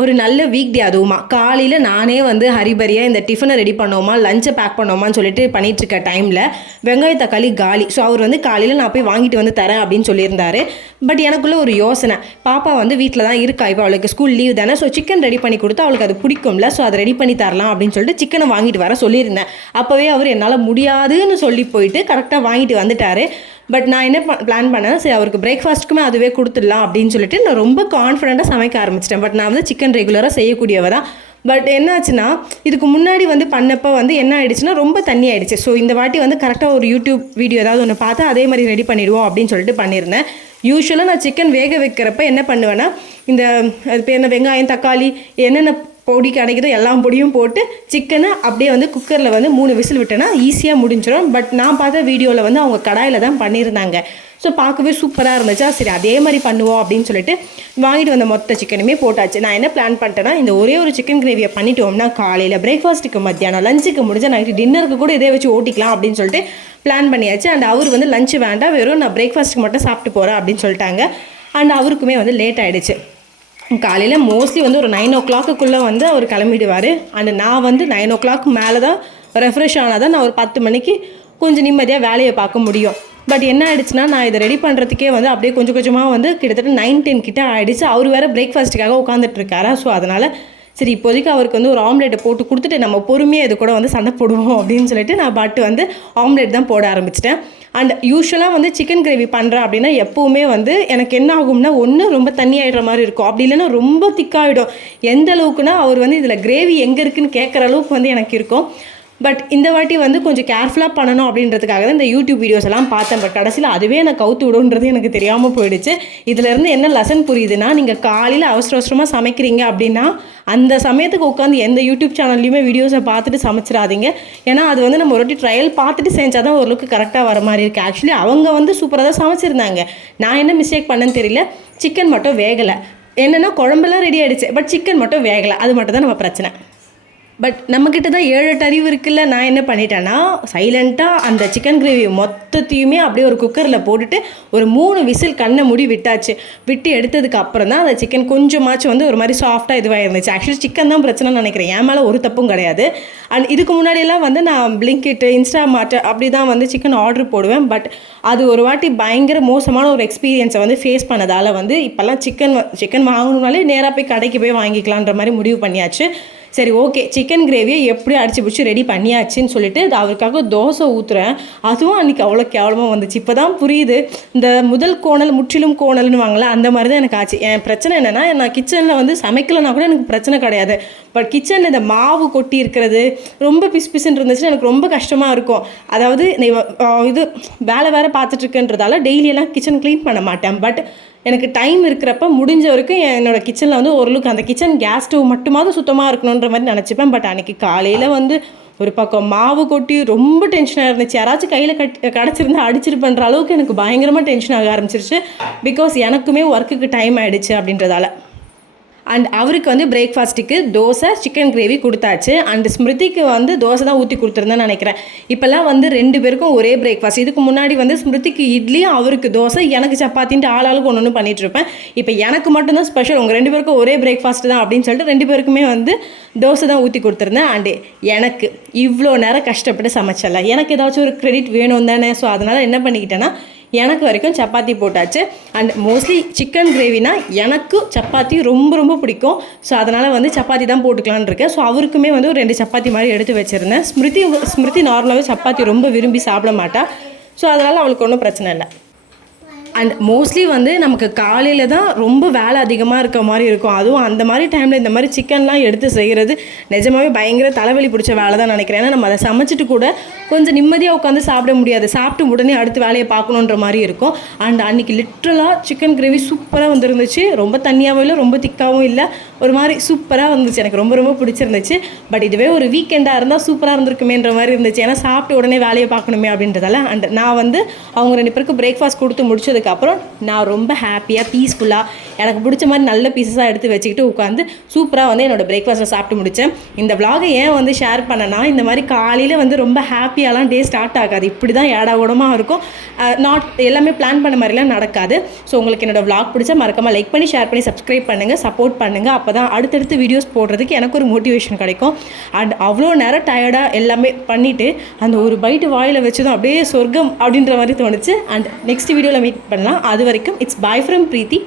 ஒரு நல்ல week day அதுவுமா காலையில் நானே வந்து ஹரிபரியாக இந்த டிஃபனை ரெடி பண்ணோமா லஞ்சை பேக் பண்ணோமான்னு சொல்லிட்டு பண்ணிகிட்ருக்க டைமில் வெங்காய தக்காளி காலி. ஸோ அவர் வந்து காலையில் நான் போய் வாங்கிட்டு வந்து தரேன் அப்படின்னு சொல்லியிருந்தாரு. பட் எனக்குள்ளே ஒரு யோசனை, பாப்பா வந்து வீட்டில் தான் இருக்கா, இப்போ அவளுக்கு ஸ்கூல் லீவ் தானே, ஸோ சிக்கன் ரெடி பண்ணி கொடுத்து அவளுக்கு அது பிடிக்கும்ல, ஸோ அதை ரெடி பண்ணி தரலாம் அப்படின்னு சொல்லிட்டு சிக்கனை வாங்கிட்டு வர சொல்லியிருந்தேன். அப்போவே அவர் என்னால் முடியாதுன்னு சொல்லி போயிட்டு கரெக்டாக வாங்கிட்டு வந்துட்டார். பட் நான் என்ன பிளான் பண்ணேன், சரி அவருக்கு பிரேக்ஃபாஸ்ட்டுக்குமே அதுவே கொடுத்துடலாம் அப்படின்னு சொல்லிட்டு நான் ரொம்ப கான்ஃபிடென்ட்டாக சமைக்க ஆரம்பிச்சிட்டேன். பட் நான் வந்து சிக்கன் ரெகுலராக செய்யக்கூடியவ தான். பட் என்னாச்சுன்னா, இதுக்கு முன்னாடி வந்து பண்ணப்போ வந்து என்ன ஆகிடுச்சுன்னா ரொம்ப தண்ணி ஆகிடுச்சு. ஸோ இந்த வாட்டி வந்து கரெக்டாக ஒரு யூடியூப் வீடியோ ஏதாவது ஒன்று பார்த்து அதே மாதிரி ரெடி பண்ணிடுவோம் அப்படின்னு சொல்லிட்டு பண்ணியிருந்தேன். யூஸ்வலாக நான் சிக்கன் வேக வைக்கிறப்ப என்ன பண்ணுவேன்னா, இந்த அது பேர் என்ன, வெங்காயம் தக்காளி என்னென்ன பொடி கிடைக்குதோ எல்லாம் பொடியும் போட்டு சிக்கனை அப்படியே வந்து குக்கரில் வந்து 3 விசில் விட்டேன்னா ஈஸியாக முடிஞ்சிடும். பட் நான் பார்த்த வீடியோவில் வந்து அவங்க கடாயில் தான் பண்ணியிருந்தாங்க. ஸோ பார்க்கவே சூப்பராக இருந்துச்சா, சரி அதே மாதிரி பண்ணுவோம் அப்படின்னு சொல்லிட்டு வாங்கிட்டு வந்த மொத்த சிக்கனுமே போட்டாச்சு. நான் என்ன பிளான் பண்ணிட்டேன்னா, இந்த ஒரே ஒரு சிக்கன் கிரேவியை பண்ணிட்டோம்னா காலையில் பிரேக்ஃபாஸ்ட்டுக்கு, மத்தியானம் லஞ்சுக்கு முடிஞ்சா நைட்டு டின்னருக்கு கூட இதே வச்சு ஓட்டிக்கலாம் அப்படின்னு சொல்லிட்டு பிளான் பண்ணியாச்சு. அண்ட் அவர் வந்து லஞ்சு வேண்டாம், வெறும் நான் பிரேக்ஃபாஸ்ட்டுக்கு மட்டும் சாப்பிட்டு போகிறேன் அப்படின்னு சொல்லிட்டாங்க. அண்ட் அவருக்குமே வந்து லேட் ஆகிடுச்சு. காலையில் மோஸ்ட்லி வந்து ஒரு 9 o'clock வந்து அவர் கிளம்பிடுவார். அண்ட் நான் வந்து 9 o'clock மேலே தான் ரெஃப்ரெஷ் ஆனால் தான் நான் ஒரு 10 மணிக்கு கொஞ்சம் நிம்மதியாக வேலையை பார்க்க முடியும். பட் என்ன ஆகிடுச்சுன்னா, நான் இதை ரெடி பண்ணுறதுக்கே வந்து அப்படியே கொஞ்சம் கொஞ்சமாக வந்து கிட்டத்தட்ட 9-10 கிட்ட ஆகிடுச்சு. அவர் வேறு பிரேக்ஃபாஸ்ட்டுக்காக உட்காந்துட்ருக்காரா. ஸோ அதனால் சரி இப்போதைக்கு அவருக்கு வந்து ஒரு ஆம்லேட்டை போட்டு கொடுத்துட்டு நம்ம பொறுமையாக இது கூட வந்து சண்டை போடுவோம் அப்படின்னு சொல்லிட்டு நான் பாட்டு வந்து ஆம்லேட் தான் போட ஆரம்பிச்சிட்டேன். அண்ட் யூஸ்வலாக வந்து சிக்கன் கிரேவி பண்ணுறேன் அப்படின்னா எப்போவுமே வந்து எனக்கு என்ன ஆகும்னா, ஒன்று ரொம்ப தண்ணி ஆகிடுற மாதிரி இருக்கும், அப்படி இல்லைன்னா ரொம்ப திக்காகிடும். எந்த அளவுக்குன்னா அவர் வந்து இதில் கிரேவி எங்கே இருக்குதுன்னு கேட்குற அளவுக்கு வந்து எனக்கு இருக்கும். பட் இந்த வாட்டி வந்து கொஞ்சம் கேர்ஃபுல்லாக பண்ணணும் அப்படின்றதுக்காக தான் இந்த யூடியூப் வீடியோஸ் எல்லாம் பார்த்தேன். பட் கடைசியில் அதுவே எனக்கு கவுத்து விடுன்றது எனக்கு தெரியாமல் போயிடுச்சு. இதிலேருந்து என்ன லெசன் புரியுதுன்னா, நீங்கள் காலையில் அவசர அவசரமாக சமைக்கிறீங்க அப்படின்னா அந்த சமயத்துக்கு உட்காந்து எந்த யூடியூப் சேனல்லையுமே வீடியோஸை பார்த்துட்டு சமைச்சிடாதீங்க. ஏன்னா அது வந்து நம்ம ஒரு வாட்டி ட்ரையல் பார்த்துட்டு செஞ்சால் தான் ஓரளவுக்கு கரெக்டாக வர மாதிரி இருக்குது. ஆக்சுவலி அவங்க வந்து சூப்பராக தான் சமைச்சிருந்தாங்க. நான் என்ன மிஸ்டேக் பண்ணேன்னு தெரியல, சிக்கன் மட்டும் வேகலை. என்னென்னா குழம்பெல்லாம் ரெடி ஆகிடுச்சு, பட் சிக்கன் மட்டும் வேகலை. அது மட்டும் தான் நம்ம பிரச்சனை. பட் நம்மக்கிட்ட தான் 7-8 அறிவு இருக்குல்ல. நான் என்ன பண்ணிட்டேன்னா, சைலண்ட்டாக அந்த சிக்கன் கிரேவி மொத்தத்தையுமே அப்படியே ஒரு குக்கரில் போட்டுட்டு ஒரு 3 விசில் கண்ணை மூடி விட்டாச்சு. விட்டு எடுத்ததுக்கு அப்புறம் தான் அந்த சிக்கன் கொஞ்சமாச்சும் வந்து ஒரு மாதிரி சாஃப்டாக இதுவாக இருந்துச்சு. ஆக்சுவலி சிக்கன் தான் பிரச்சனைன்னு நினைக்கிறேன், என் மேலே ஒரு தப்பும் கிடையாது. அண்ட் இதுக்கு முன்னாடியெல்லாம் வந்து நான் பிளிங்கிட், இன்ஸ்டாமார்ட் அப்படி தான் வந்து சிக்கன் ஆர்டர் போடுவேன். பட் அது ஒரு வாட்டி பயங்கர மோசமான ஒரு எக்ஸ்பீரியன்ஸை வந்து ஃபேஸ் பண்ணதால் வந்து இப்போல்லாம் சிக்கன் வாங்கணுன்னாலே நேராக போய் கடைக்கு போய் வாங்கிக்கலான்ற மாதிரி முடிவு பண்ணியாச்சு. சரி ஓகே, சிக்கன் கிரேவியை எப்படியும் அடிச்சு பிடிச்சி ரெடி பண்ணியாச்சுன்னு சொல்லிட்டு அவருக்காக தோசை ஊற்றுறேன். அதுவும் அன்றைக்கி அவ்வளோ கேவலமாக வந்துச்சு. இப்போ தான் புரியுது, இந்த முதல் கோணல் முற்றிலும் கோணல்னு வாங்கலாம், அந்த மாதிரி தான் எனக்கு ஆச்சு. என் பிரச்சனை என்னென்னா, நான் கிச்சனில் வந்து சமைக்கலைன்னா கூட எனக்கு பிரச்சனை கிடையாது. பட் கிச்சனில் இந்த மாவு கொட்டி இருக்கிறது ரொம்ப பிசுன்னு இருந்துச்சுன்னா எனக்கு ரொம்ப கஷ்டமாக இருக்கும். அதாவது இது வேலை பார்த்துட்ருக்குன்றதால டெய்லியெல்லாம் கிச்சன் க்ளீன் பண்ண மாட்டேன். பட் எனக்கு டைம் இருக்கிறப்ப முடிஞ்ச வரைக்கும் என்னோடய கிச்சனில் வந்து ஓரளவுக்கு அந்த கிச்சன் கேஸ் ஸ்டவ் மட்டுமாவது சுத்தமாக இருக்கணுன்ற மாதிரி நினச்சிப்பேன். பட் அன்றைக்கி காலையில் வந்து ஒரு பக்கம் மாவு கொட்டி ரொம்ப டென்ஷனாக இருந்துச்சு. யாராச்சும் கையில் கிடச்சிருந்தா அடிச்சிருப்பேன்ற அளவுக்கு எனக்கு பயங்கரமாக டென்ஷன் ஆக ஆரம்பிச்சிருச்சு. பிகாஸ் எனக்குமே ஒர்க்குக்கு டைம் ஆகிடுச்சு அப்படின்றதால. அண்ட் அவருக்கு வந்து பிரேக்ஃபாஸ்ட்டுக்கு தோசை சிக்கன் கிரேவி கொடுத்தாச்சு. அண்ட் ஸ்மிருதிக்கு வந்து தோசை தான் ஊற்றி கொடுத்துருந்தேன்னு நினைக்கிறேன். இப்போல்லாம் வந்து 2 பேருக்கும் ஒரே பிரேக்ஃபாஸ்ட். இதுக்கு முன்னாடி வந்து ஸ்மிருதிக்கு இட்லி, அவருக்கு தோசை, எனக்கு சப்பாத்தின்ட்டு ஆளாளுக்கு ஒன்று பண்ணிகிட்ருப்பேன். இப்போ எனக்கு மட்டும்தான் ஸ்பெஷல், உங்கள் 2 பேருக்கும் ஒரே பிரேக்ஃபாஸ்ட் தான் அப்படின்னு சொல்லிட்டு 2 பேருக்குமே வந்து தோசை தான் ஊற்றி கொடுத்துருந்தேன். அண்டு எனக்கு இவ்வளோ நேரம் கஷ்டப்பட்டு சமைச்சல, எனக்கு ஏதாச்சும் ஒரு கிரெடிட் வேணும் தானே. ஸோ அதனால் என்ன பண்ணிக்கிட்டேன்னா, எனக்கு வரைக்கும் சப்பாத்தி போட்டாச்சு. அண்ட் மோஸ்ட்லி சிக்கன் கிரேவினா எனக்கு சப்பாத்தி ரொம்ப ரொம்ப பிடிக்கும். ஸோ அதனால் வந்து சப்பாத்தி தான் போட்டுக்கலான்னு இருக்கேன். ஸோ அவருக்குமே வந்து ஒரு 2 சப்பாத்தி மாதிரி எடுத்து வச்சுருந்தேன். ஸ்மிருதி நார்மலாகவே சப்பாத்தி ரொம்ப விரும்பி சாப்பிட மாட்டா. ஸோ அதனால் அவளுக்கு ஒன்றும் பிரச்சனை இல்லை. அண்ட் மோஸ்ட்லி வந்து நமக்கு காலையில் தான் ரொம்ப வேலை அதிகமாக இருக்க மாதிரி இருக்கும். அதுவும் அந்த மாதிரி டைமில் இந்த மாதிரி சிக்கன்லாம் எடுத்து செய்கிறது நிஜமாகவே பயங்கர தலைவலி பிடிச்ச வேலை தான் நினைக்கிறேன். ஏன்னா நம்ம அதை சமைச்சிட்டு கூட கொஞ்சம் நிம்மதியாக உட்காந்து சாப்பிட முடியாது, சாப்பிட்டு உடனே அடுத்து வேலையை பார்க்கணுன்ற மாதிரி இருக்கும். அண்ட் அன்றைக்கி லிட்ரலாக சிக்கன் கிரேவி சூப்பராக வந்துருந்துச்சு. ரொம்ப தண்ணியாகவும் இல்லை, ரொம்ப திக்காகவும் இல்லை, ஒரு மாதிரி சூப்பராக வந்துச்சு. எனக்கு ரொம்ப ரொம்ப பிடிச்சிருந்துச்சு. பட் இதுவே ஒரு வீக்கெண்டாக இருந்தால் சூப்பராக இருந்திருக்குமேன்ற மாதிரி இருந்துச்சு. ஏன்னா சாப்பிட்டு உடனே வேலையை பார்க்கணுமே அப்படின்றதால. அண்ட் நான் வந்து அவங்க 2 பேருக்கு பிரேக்ஃபாஸ்ட் கொடுத்து முடிச்சதுக்கு சாப்பிட்டதுக்கப்புறம் நான் ரொம்ப ஹாப்பியாக பீஸ்ஃபுல்லாக எனக்கு பிடிச்ச மாதிரி நல்ல பீஸஸாக எடுத்து வச்சுக்கிட்டு உட்காந்து சூப்பராக வந்து என்னோடய பிரேக்ஃபாஸ்ட்டை சாப்பிட்டு முடித்தேன். இந்த vlog-ஐ ஏன் வந்து ஷேர் பண்ணேன்னா, இந்த மாதிரி காலையில் வந்து ரொம்ப ஹாப்பியாலாம் டே ஸ்டார்ட் ஆகாது. இப்படி தான் ஏடாகூடமாக இருக்கும். எல்லாமே பிளான் பண்ண மாதிரிலாம் நடக்காது. ஸோ உங்களுக்கு என்னோடய vlog பிடிச்சா மறக்காமல் லைக் பண்ணி ஷேர் பண்ணி சப்ஸ்கிரைப் பண்ணுங்கள், சப்போர்ட் பண்ணுங்கள். அப்போ தான் அடுத்தடுத்து வீடியோஸ் போடுறதுக்கு எனக்கு ஒரு மோட்டிவேஷன் கிடைக்கும். அண்ட் அவ்வளோ நேரம் டயர்டாக எல்லாமே பண்ணிவிட்டு அந்த ஒரு பைட்டு வாயில் வச்சதும் அப்படியே சொர்க்கம் அப்படின்ற மாதிரி தோணுச்சு. அண்ட் நெக்ஸ்ட் வீடியோவில் மீட் பண்ணலாம். அது வரைக்கும் இட்ஸ் பாய் ஃப்ரம் பிரீத்தி.